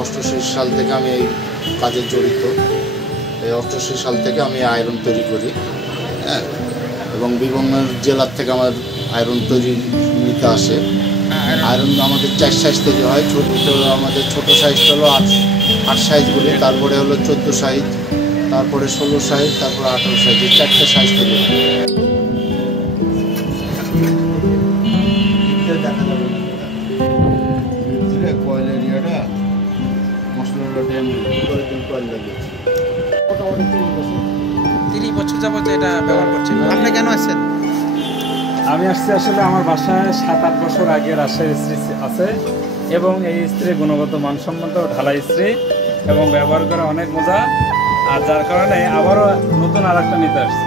1988 সাল থেকে আমি এই কাজে জড়িত। এই 88 সাল থেকে আমি আয়রন তৈরি করি, হ্যাঁ, এবং বিভিন্ন জেলার থেকে আমার আয়রন তৈরি নিতে আসে। আয়রন আমাদের 4 সাইজ তৈরি হয়। আমাদের ছোটো সাইজটা হলো 8 সাইজ বলি, তারপরে হলো 14 সাইজ, তারপরে 16 সাইজ, তারপরে 18 সাইজ, এই 4টে সাইজ তৈরি হয়। কয়েল এরিয়াটা মশলাটা কয়েল লাগিয়েছি। মোটামুটি 30 বছর যাবত এটা ব্যবহার করছেন। আপনি কেন আসছেন? আমি আসছি আসলে আমার বাসায় 7-8 বছর আগে রাজশাহীর ইস্ত্রি আছে এবং এই ইস্ত্রি গুণগত মানসম্মত ঢালাই ইস্ত্রি এবং ব্যবহার করা অনেক মজা, আর যার কারণে আবারও নতুন আর একটা নিতে আসছি।